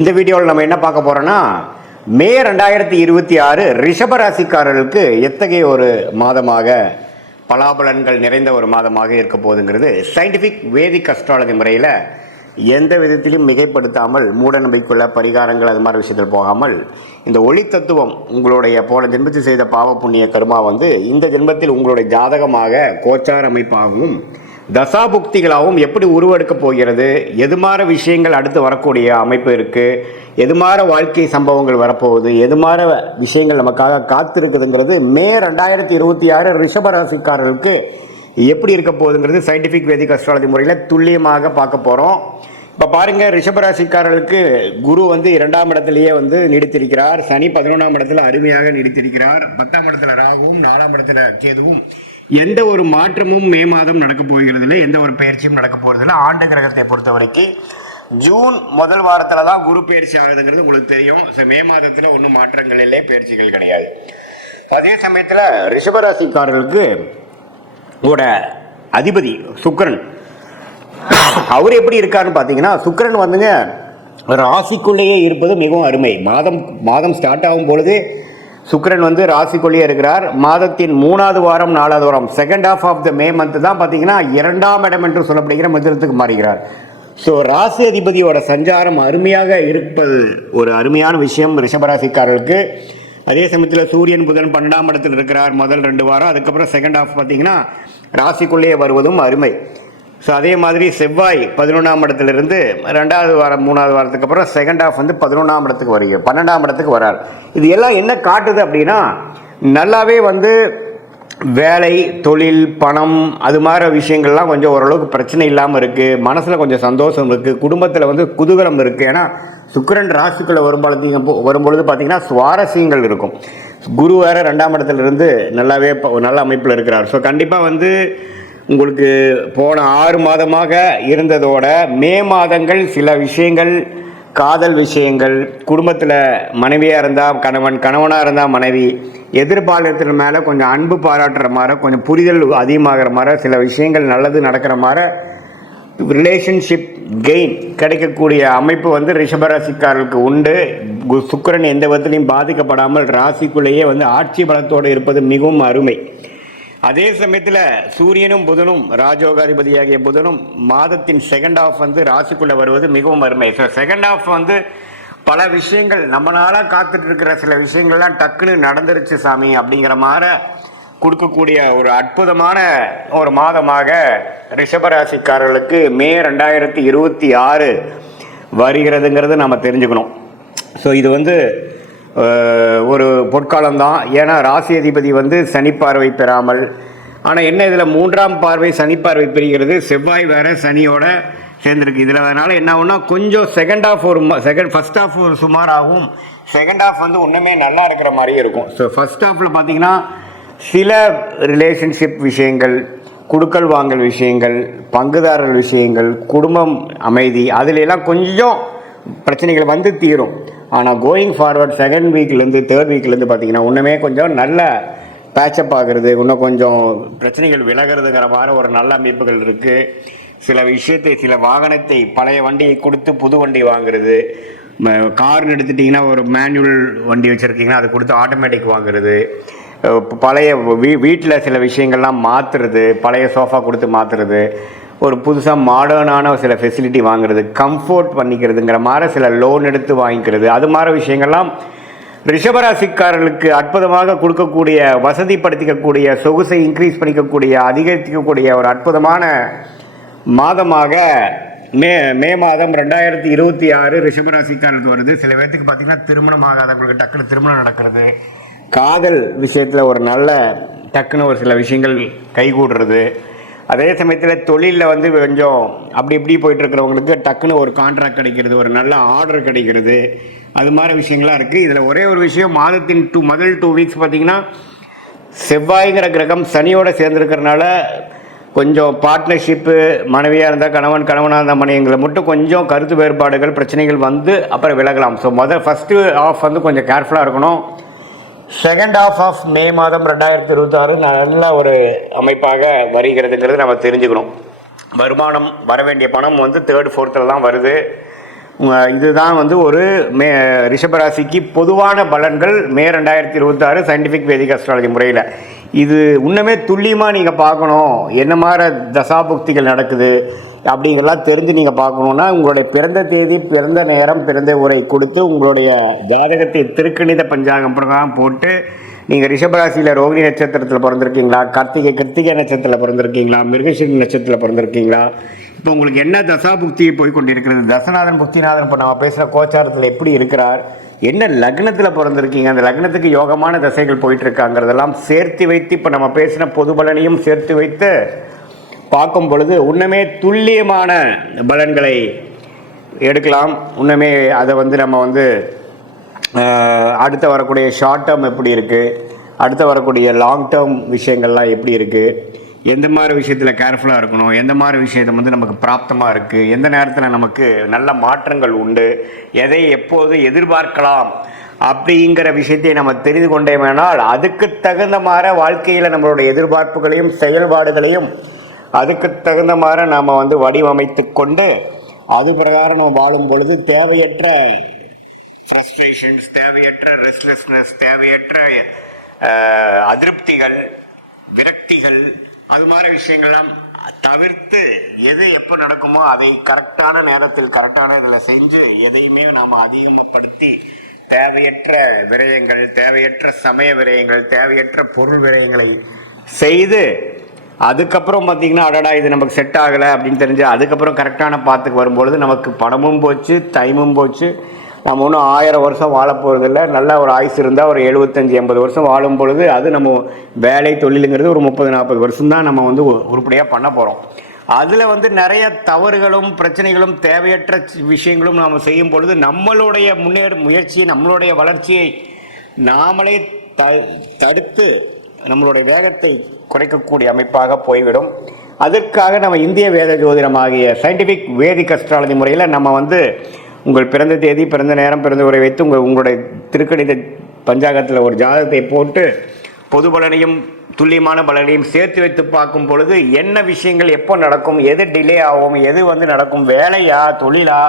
இந்த வீடியோவில் நம்ம என்ன பார்க்க போறோம்னா மே 2026 ரிஷபராசிக்காரர்களுக்கு எத்தகைய ஒரு மாதமாக பலாபலன்கள் நிறைந்த ஒரு மாதமாக இருக்க போகுதுங்கிறது சயின்டிஃபிக் வேதிக் அஸ்ட்ராலஜி முறையில் எந்த விதத்திலும் மிகைப்படுத்தாமல் மூட நம்பிக்கைக்குள்ள பரிகாரங்கள் அது மாதிரி விஷயத்தில் போகாமல் இந்த ஒளி தத்துவம் உங்களுடைய போன ஜென்மத்தில் செய்த பாவ புண்ணிய கர்மா இந்த ஜென்மத்தில் உங்களுடைய ஜாதகமாக கோச்சார அமைப்பாகவும் தசாபுக்திகளாகவும் எப்படி உருவெடுக்கப் போகிறது, எதுமாற விஷயங்கள் அடுத்து வரக்கூடிய அமைப்பு இருக்குது, எதுமாற வாழ்க்கை சம்பவங்கள் வரப்போகுது, எதுமாற விஷயங்கள் நமக்காக காத்திருக்குதுங்கிறது மே 2026 ரிஷபராசிக்காரர்களுக்கு எப்படி இருக்க போகுதுங்கிறது சயின்டிஃபிக் வேதிக் அஸ்ட்ராலஜி முறையில் துல்லியமாக பார்க்க போகிறோம். இப்போ பாருங்கள், ரிஷபராசிக்காரர்களுக்கு குரு 2ஆம் இடத்துலையே நீடித்திருக்கிறார். சனி 11ஆம் இடத்துல அருமையாக நீடித்திருக்கிறார். 10ஆம் இடத்துல ராகுவும் 4ஆம் இடத்துல கேதுவும். எந்த ஒரு மாற்றமும் மே மாதம் நடக்க போகிறது இல்லை, எந்த ஒரு பயிற்சியும் நடக்க போகிறது இல்லை. ஆண்டு கிரகத்தை பொறுத்த வரைக்கும் ஜூன் முதல் வாரத்தில் தான் குரு பயிற்சி ஆகுதுங்கிறது உங்களுக்கு தெரியும். மே மாதத்தில் ஒன்றும் மாற்றங்கள் இல்லை, பயிற்சிகள் கிடையாது. அதே சமயத்தில் ரிஷபராசிக்காரர்களுக்கு அதிபதி சுக்கிரன், அவர் எப்படி இருக்காருன்னு பார்த்தீங்கன்னா, சுக்கிரன் ராசிக்குள்ளேயே இருப்பது மிகவும் அருமை. மாதம் ஸ்டார்ட் ஆகும் பொழுது சுக்கிரன் ராசிக்குள்ளேயே இருக்கிறார். மாதத்தின் 3வது வாரம் 4வது வாரம் second half of the May month தான் பார்த்தீங்கன்னா 2ஆம் இடம் என்று சொல்லப்படுகிற மிதுனத்துக்கு மாறுகிறார். ஸோ ராசி அதிபதியோட சஞ்சாரம் அருமையாக இருப்பது ஒரு அருமையான விஷயம் ரிஷபராசிக்காரர்களுக்கு. அதே சமயத்தில் சூரியன் புதன் 12ஆம் இடத்தில் இருக்கிறார் முதல் 2 வாரம். அதுக்கப்புறம் செகண்ட் ஹாஃப் பார்த்தீங்கன்னா ராசிக்குள்ளேயே வருவதும் அருமை. ஸோ அதே மாதிரி செவ்வாய் 11ஆம் இடத்துலேருந்து 2வது வாரம் 3வது வாரத்துக்கு அப்புறம் செகண்ட் ஹாஃப் 11ஆம் இடத்துக்கு வருகிறார், 12ஆம் இடத்துக்கு வரார். இது எல்லாம் என்ன காட்டுது அப்படின்னா, நல்லாவே வேலை, தொழில், பணம் அது மாதிரி விஷயங்கள்லாம் கொஞ்சம் ஓரளவுக்கு பிரச்சனை இல்லாமல் இருக்குது. மனசில் கொஞ்சம் சந்தோஷம் இருக்குது. குடும்பத்தில் குதூகலம் இருக்குது. ஏன்னா சுக்கிரன் ராசிக்குள்ளே வரும்பொழுது பார்த்தீங்கன்னா சுவாரஸ்யங்கள் இருக்கும். குரு வேறு 2ஆம் இடத்துலேருந்து நல்லாவே நல்ல அமைப்பில் இருக்கிறார். ஸோ கண்டிப்பாக உங்களுக்கு போன 6 மாதமாக இருந்ததோட மே மாதங்கள் சில விஷயங்கள், காதல் விஷயங்கள், குடும்பத்தில் மனைவியாக இருந்தால் கணவன், கணவனாக இருந்தால் மனைவி, எதிர்பாலத்தின் மேலே கொஞ்சம் அன்பு பாராட்டுற மாதிரி, கொஞ்சம் புரிதல் அதிகமாகிற மாதிரி, சில விஷயங்கள் நல்லது நடக்கிற மாதிரி ரிலேஷன்ஷிப் கெயின் கிடைக்கக்கூடிய அமைப்பு ரிஷபராசிக்காரர்களுக்கு உண்டு. சுக்கிரன் எந்த விதத்திலையும் பாதிக்கப்படாமல் ராசிக்குள்ளேயே ஆட்சி பலத்தோடு இருப்பது மிகவும் அருமை. அதே சமயத்தில் சூரியனும் புதனும், ராஜோகாதிபதியாகிய புதனும் மாதத்தின் செகண்ட் ஹாஃப் ராசிக்குள்ளே வருவது மிகவும் அருமை. ஸோ செகண்ட் ஹாஃப் பல விஷயங்கள் நம்மளால காத்துட்டு இருக்கிற சில விஷயங்கள்லாம் டக்குன்னு நடந்துருச்சு சாமி அப்படிங்கிற மாதிரி கொடுக்கக்கூடிய ஒரு அற்புதமான ஒரு மாதமாக ரிஷபராசிக்காரர்களுக்கு மே 2026 வருகிறதுங்கிறது நம்ம தெரிஞ்சுக்கணும். ஸோ இது ஒரு பொற்காலம்தான். ஏன்னா ராசி அதிபதி சனி பார்வை பெறாமல், ஆனால் என்ன இதில் 3ஆம் பார்வை சனி பார்வை பெறுகிறது. செவ்வாய் வேற சனியோட சேர்ந்துருக்கு இதில். அதனால் என்ன ஆகும்னா, கொஞ்சம் செகண்ட் ஹாஃப் ஃபர்ஸ்ட் ஹாஃப் ஒரு சுமாராகவும், செகண்ட் ஹாஃப் ஒன்றுமே நல்லா இருக்கிற மாதிரியே இருக்கும். ஸோ ஃபர்ஸ்ட் ஹாஃபில் பார்த்தீங்கன்னா சில ரிலேஷன்ஷிப் விஷயங்கள், குடுக்கல் வாங்கல் விஷயங்கள், பங்குதாரர் விஷயங்கள், குடும்பம் அமைதி, அதிலெல்லாம் கொஞ்சம் பிரச்சனைகள் தீரும். ஆனால் கோயிங் ஃபார்வர்ட் செகண்ட் வீக்லேருந்து 3rd வீக்லேருந்து பார்த்தீங்கன்னா இன்னுமே கொஞ்சம் நல்ல பேச்சப் ஆகிறது, இன்னும் கொஞ்சம் பிரச்சனைகள் விலகிறதுங்கிற மாதிரி ஒரு நல்ல அமைப்புகள் இருக்குது. சில வாகனத்தை, பழைய வண்டியை கொடுத்து புது வண்டி வாங்குறது, கார்னு எடுத்துட்டிங்கன்னா ஒரு மேனுவல் வண்டி வச்சுருக்கீங்கன்னா அதை கொடுத்து ஆட்டோமேட்டிக் வாங்குறது, பழைய வீட்டில் சில விஷயங்கள்லாம் மாற்றுறது, பழைய சோஃபா கொடுத்து மாற்றுறது, ஒரு புதுசாக மாடர்னான சில ஃபெசிலிட்டி வாங்குறது, கம்ஃபோர்ட் பண்ணிக்கிறதுங்கிற மாதிரி சில லோன் எடுத்து வாங்கிக்கிறது, அது மாதிரி விஷயங்கள்லாம் ரிஷபராசிக்காரர்களுக்கு அற்புதமாக கொடுக்கக்கூடிய, வசதிப்படுத்திக்கக்கூடிய, சொகுசை இன்க்ரீஸ் பண்ணிக்கக்கூடிய, அதிகரிக்கக்கூடிய ஒரு அற்புதமான மாதமாக மே மாதம் 2026 ரிஷபராசிக்காரர்களுக்கு வருது. சில பேர்த்துக்கு பார்த்தீங்கன்னா திருமணம் ஆகாதவங்களுக்கு டக்குன்னு திருமணம் நடக்கிறது, காதல் விஷயத்தில் ஒரு நல்ல டக்குன்னு ஒரு சில விஷயங்கள் கைகூடுறது. அதே சமயத்தில் தொழிலில் கொஞ்சம் அப்படி இப்படி போயிட்டுருக்கிறவங்களுக்கு டக்குன்னு ஒரு கான்ட்ராக்ட் கிடைக்கிறது, ஒரு நல்ல ஆர்டர் கிடைக்கிறது, அது மாதிரி விஷயங்கள்லாம் இருக்குது. இதில் ஒரே ஒரு விஷயம், மாதத்தின் முதல் 2 வீக்ஸ் பார்த்திங்கன்னா செவ்வாய்ங்கிற கிரகம் சனியோடு சேர்ந்துருக்கிறதுனால கொஞ்சம் பார்ட்னர்ஷிப்பு, மனைவியாக இருந்தால் கணவன், கணவனாக இருந்தால் மனைவிங்களை மட்டும் கொஞ்சம் கருத்து வேறுபாடுகள், பிரச்சனைகள் அப்புறம் விலகலாம். ஸோ ஃபஸ்ட்டு ஆஃப் கொஞ்சம் கேர்ஃபுல்லாக இருக்கணும். செகண்ட் ஹாஃப் ஆஃப் மே மாதம் 2026 நல்ல ஒரு அமைப்பாக வருகிறதுங்கிறது நம்ம தெரிஞ்சுக்கணும். வருமானம், வர வேண்டிய பணம் 3rd 4th தான் வருது. இதுதான் வந்து ஒரு ரிஷபராசிக்கு பொதுவான பலன்கள் மே 2026 சயின்டிஃபிக் வேதிக் அஸ்ட்ராலஜி முறையில். இது இன்னுமே துல்லியமாக நீங்கள் பார்க்கணும், என்ன மாதிரி தசாபுக்திகள் நடக்குது அப்படிங்கிறலாம் தெரிஞ்சு நீங்கள் பார்க்கணுன்னா உங்களுடைய பிறந்த தேதி, பிறந்த நேரம், பிறந்த உரை கொடுத்து உங்களுடைய ஜாதகத்தை திருக்கணித பஞ்சாங்கம் பிரகாரம் போட்டு நீங்கள் ரிஷபராசியில் ரோகிணி நட்சத்திரத்தில் பிறந்திருக்கீங்களா, கிருத்திகை நட்சத்திரத்தில் பிறந்திருக்கீங்களா, மிருகசீரிஷ நட்சத்திரத்தில் பிறந்திருக்கீங்களா, இப்போ உங்களுக்கு என்ன தசாபுக்தி போய் கொண்டிருக்கிறது, தசநாதன் புக்திநாதன் இப்போ நம்ம பேசுகிற கோச்சாரத்தில் எப்படி இருக்கிறார், என்ன லக்னத்தில் பிறந்திருக்கீங்க, அந்த லக்னத்துக்கு யோகமான தசைகள் போயிட்டுருக்காங்கிறதெல்லாம் சேர்த்து வைத்து இப்போ நம்ம பேசின பொது பலனையும் சேர்த்து வைத்து பார்க்கும் பொழுது இன்னுமே துல்லியமான பலன்களை எடுக்கலாம். இன்னுமே அதை வந்து நம்ம வந்து அடுத்து வரக்கூடிய ஷார்ட் டேர்ம் எப்படி இருக்குது, அடுத்து வரக்கூடிய லாங் டேர்ம் விஷயங்கள்லாம் எப்படி இருக்குது, எந்த மாதிரி விஷயத்தில் கேர்ஃபுல்லாக இருக்கணும், எந்த மாதிரி விஷயத்தை வந்து நமக்கு பிராப்தமாக இருக்குது, எந்த நேரத்தில் நமக்கு நல்ல மாற்றங்கள் உண்டு, எதை எப்போது எதிர்பார்க்கலாம் அப்படிங்கிற விஷயத்தை நம்ம தெரிந்து கொண்டே வேணால் அதுக்கு தகுந்த மாதிரி வாழ்க்கையில் நம்மளுடைய எதிர்பார்ப்புகளையும் செயல்பாடுகளையும் அதுக்கு தகுந்த மாதிரி நாம் வந்து வடிவமைத்து கொண்டு அது பிரகாரம் நம்ம வாழும் பொழுது தேவையற்ற ஃப்ரஸ்ட்ரேஷன்ஸ், தேவையற்ற ரெஸ்ட்லெஸ்னஸ், தேவையற்ற அதிருப்திகள், விரக்திகள், அது மாதிரி விஷயங்கள்லாம் தவிர்த்து எது எப்போ நடக்குமோ அதை கரெக்டான நேரத்தில் கரெக்டான இதில் செஞ்சு எதையுமே நாம் அதிகமாகப்படுத்தி தேவையற்ற விரயங்கள், தேவையற்ற சமய விரயங்கள், தேவையற்ற பொருள் விரயங்களை செய்து அதுக்கப்புறம் பார்த்திங்கன்னா அடடா இது நமக்கு செட் ஆகலை அப்படின்னு தெரிஞ்சு அதுக்கப்புறம் கரெக்டான பாத்துக்கு வரும்பொழுது நமக்கு பணமும் போச்சு, டைமும் போச்சு. நம்ம ஒன்றும் 1000 வருஷம் வாழ போகிறதில்ல. நல்ல ஒரு ஆயுசு இருந்தால் ஒரு 75-80 வருஷம் வாழும் பொழுது அது நம்ம வேலை தொழிலுங்கிறது ஒரு 30-40 வருஷம் தான் நம்ம வந்து உருப்படியாக பண்ண போகிறோம். அதில் வந்து நிறைய தவறுகளும் பிரச்சனைகளும் தேவையற்ற விஷயங்களும் நாம் செய்யும் பொழுது நம்மளுடைய முயற்சியை, நம்மளுடைய வளர்ச்சியை நாமளே தடுத்து நம்மளுடைய வேகத்தை குறைக்கக்கூடிய அமைப்பாக போய்விடும். அதற்காக நம்ம இந்திய வேத ஜோதிடமாகிய சயின்டிஃபிக் வேதிக் அஸ்ட்ராலஜி முறையில் நம்ம வந்து உங்கள் பிறந்த தேதி, பிறந்த நேரம், பிறந்த உரை வைத்து உங்களுடைய திருக்கணித பஞ்சாங்கத்தில் ஒரு ஜாதகத்தை போட்டு பொது பலனையும் துல்லியமான பலனையும் சேர்த்து வைத்து பார்க்கும் பொழுது என்ன விஷயங்கள் எப்போ நடக்கும், எது டிலே ஆகும், எது வந்து நடக்கும், வேலையா, தொழிலா,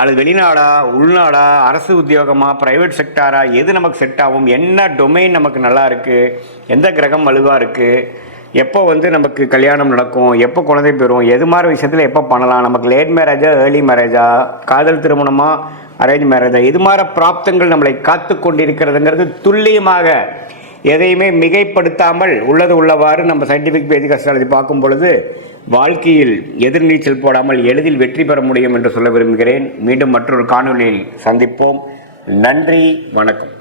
அல்லது வெளிநாடா, உள்நாடா, அரசு உத்தியோகமா, ப்ரைவேட் செக்டாரா, எது நமக்கு செட் ஆகும், என்ன டொமைன் நமக்கு நல்லா இருக்குது, எந்த கிரகம் வலுவாக இருக்குது, எப்போ வந்து நமக்கு கல்யாணம் நடக்கும், எப்போ குழந்தை பெறும், எது மாதிரி விஷயத்தில் எப்போ பண்ணலாம், நமக்கு லேட் மேரேஜா, ஏர்லி மேரேஜா, காதல் திருமணமா, அரேஞ்ச் மேரேஜா, இது மாதிரி பிராப்தங்கள் நம்மளை காத்து கொண்டிருக்கிறதுங்கிறது துல்லியமாக எதையுமே மிகைப்படுத்தாமல் உள்ளது உள்ளவாறு நம்ம சயின்டிஃபிக் வேதிக் அஸ்ட்ராலஜி பார்க்கும் பொழுது வாழ்க்கையில் எதிர்நீச்சல் போடாமல் எளிதில் வெற்றி பெற முடியும் என்று சொல்ல விரும்புகிறேன். மீண்டும் மற்றொரு காணொலியில் சந்திப்போம். நன்றி, வணக்கம்.